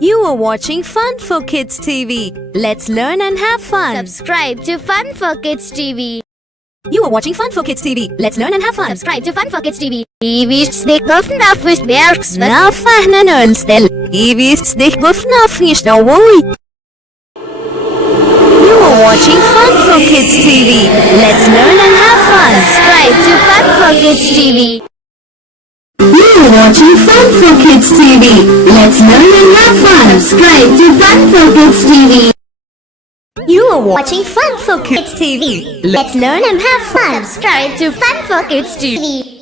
You are watching Fun for Kids TV. Let's learn and have fun. Subscribe to Fun for Kids TV. You are watching Fun for Kids TV. Let's learn and have fun. Subscribe to Fun for Kids TV. Evist dich guffen auf ist werks. Na fahnen önstel. Evist dich guffen auf nicht awoi. You are watching Fun for Kids TV. Let's learn and have fun. Subscribe to Fun for Kids TV. You are watching Fun for Kids TV. Let's learn and have fun. Subscribe to Fun for Kids TV. You are watching Fun for Kids TV. Let's learn and have fun. Subscribe to Fun for Kids TV.